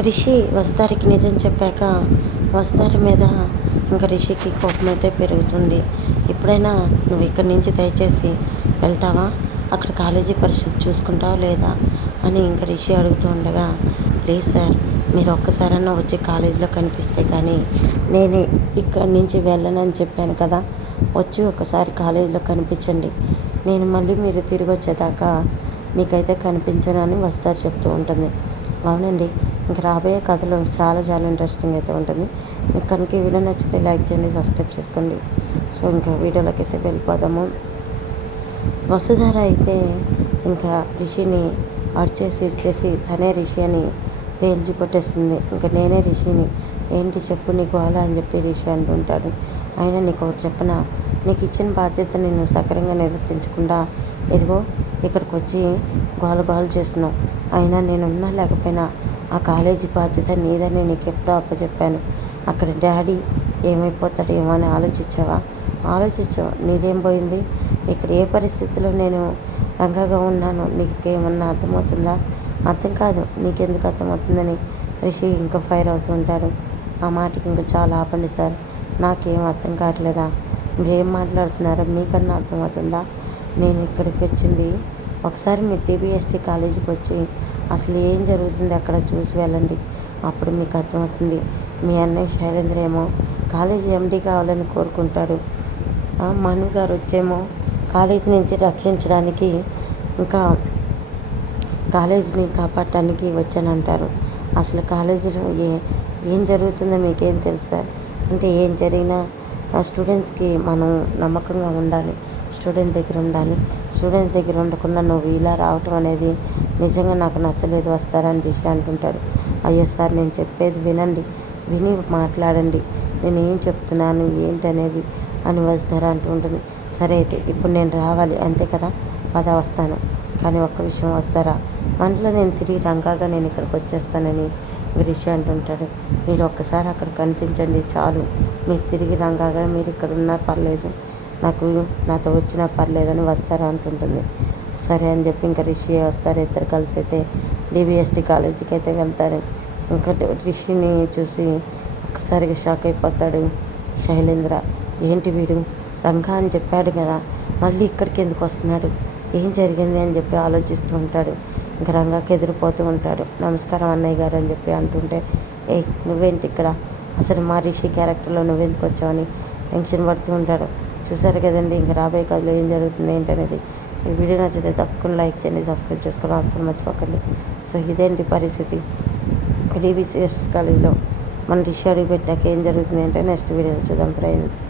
రిషి వస్తారికి నిజం చెప్పాక వస్తారి మీద ఇంకా రిషికి కోపం అయితే పెరుగుతుంది. ఎప్పుడైనా నువ్వు ఇక్కడి నుంచి దయచేసి వెళ్తావా? అక్కడ కాలేజీ పరిస్థితి చూసుకుంటావా లేదా? అని ఇంకా రిషి అడుగుతూ ఉండగా ప్లీజ్ సార్ మీరు ఒక్కసారైనా వచ్చి కాలేజీలో కనిపిస్తే కానీ నేనే ఇక్కడి నుంచి వెళ్ళనని చెప్పాను కదా. వచ్చి ఒకసారి కాలేజీలో కనిపించండి. నేను మళ్ళీ మీరు తిరిగి వచ్చేదాకా మీకైతే కనిపించను అని వస్తారు చెప్తూ ఉంటుంది. అవునండి. ఇంక రాబోయే కథలు చాలా చాలా ఇంట్రెస్టింగ్ అయితే ఉంటుంది. మీకు కనుక వీడియో నచ్చితే లైక్ చేయండి సబ్స్క్రైబ్ చేసుకోండి. సో ఇంకా వీడియోలోకి అయితే వెళ్ళిపోదాము. వసుధార అయితే ఇంకా రిషిని అడిచేసి ఇచ్చేసి తనే రిషి అని తేల్చి కొట్టేస్తుంది ఇంకా నేనే రిషిని. ఏంటి చెప్పు నీకు అలా అని చెప్పి రిషి అంటుంటాడు. అయినా నీకు ఒకటి చెప్పన? నీకు ఇచ్చిన బాధ్యత నేను సక్రంగా నిర్వర్తించకుండా ఇదిగో ఇక్కడికి వచ్చి గోలు గోలు చేస్తున్నావు. అయినా నేనున్నా లేకపోయినా ఆ కాలేజీ బాధ్యత నీదని నీకు ఎప్పుడో అప్పచెప్పాను అక్కడ డాడీ ఏమైపోతాడు ఏమో అని ఆలోచించావా? ఆలోచించావు నీదేం పోయింది? ఇక్కడ ఏ పరిస్థితిలో నేను రంగగా ఉన్నానో నీకు ఏమన్నా అర్థమవుతుందా? అర్థం కాదు నీకెందుకు అర్థమవుతుందని రిషి ఇంకా ఫైర్ అవుతూ ఉంటాడు. ఆ మాటకి ఇంకా చాలా ఆపండి సార్ నాకేం అర్థం కావట్లేదా? మీరు ఏం మాట్లాడుతున్నారో మీకన్నా అర్థమవుతుందా? నేను ఇక్కడికి వచ్చింది ఒకసారి మీ టీబీఎస్టీ కాలేజీకి వచ్చి అసలు ఏం జరుగుతుంది అక్కడ చూసి వెళ్ళండి. అప్పుడు మీకు అర్థమవుతుంది. మీ అన్నయ్య శైలేంద్ర ఏమో కాలేజీ ఎండీ కావాలని కోరుకుంటాడు. మను గారు వచ్చేమో కాలేజీ నుంచి రక్షించడానికి ఇంకా కాలేజీని కాపాడటానికి వచ్చానంటారు. అసలు కాలేజీలో ఏ ఏం జరుగుతుందో మీకేం తెలుసా? అంటే ఏం జరిగినా స్టూడెంట్స్కి మనం నమ్మకంగా ఉండాలి స్టూడెంట్ దగ్గర ఉండాలి. స్టూడెంట్స్ దగ్గర ఉండకుండా నువ్వు ఇలా రావటం అనేది నిజంగా నాకు నచ్చలేదు వస్తారని రిషి అంటుంటాడు. అయ్యో సార్ నేను చెప్పేది వినండి విని మాట్లాడండి. నేను ఏం చెప్తున్నాను ఏంటనేది అని వస్తారా అంటూ ఉంటుంది. సరే అయితే ఇప్పుడు నేను రావాలి అంతే కదా? పద వస్తాను. కానీ ఒక్క విషయం వస్తారా? మనలో నేను తిరిగి రంగాగా నేను ఇక్కడికి వచ్చేస్తానని గిరీష్ అంటుంటాడు మీరు ఒక్కసారి అక్కడ కనిపించండి చాలు. మీరు తిరిగి రంగాగా మీరు ఇక్కడ ఉన్నా పర్లేదు. నాకు నాతో వచ్చినా పర్లేదని వస్తారా? అంటుంటుంది. సరే అని చెప్పి ఇంకా రిషి వస్తారు ఇద్దరు కలిసి అయితే డిబిఎస్టీ కాలేజీకి అయితే వెళ్తారు. ఇంకా రిషిని చూసి ఒక్కసారిగా షాక్ అయిపోతాడు శైలేంద్ర. ఏంటి వీడు? రంగా అని చెప్పాడు కదా. మళ్ళీ ఇక్కడికి ఎందుకు వస్తున్నాడు? ఏం జరిగింది? అని చెప్పి ఆలోచిస్తూ ఉంటాడు. ఇంకా ఎదిరిపోతూ ఉంటాడు నమస్కారం అన్నయ్య గారు అని చెప్పి అంటుంటే ఏ నువ్వేంటి ఇక్కడ? అసలు మా రిషి క్యారెక్టర్లో నువ్వెందుకు వచ్చావని టెన్షన్ పడుతూ ఉంటాడు. చూసారు కదండి ఇంకా రాబోయే కథలో ఏం జరుగుతుంది ఏంటనేది. ఈ వీడియో నచ్చితే తప్పకుండా లైక్ చేయండి సబ్స్క్రైబ్ చేసుకోవడం అసలు మర్చిపోకండి. సో ఇదేంటి పరిస్థితి? డిబిసిఎస్ కాలేజీలో మన రిషి అడిగి పెట్టాక ఏం జరుగుతుంది అంటే నెక్స్ట్ వీడియోలో చూద్దాం ఫ్రెండ్స్.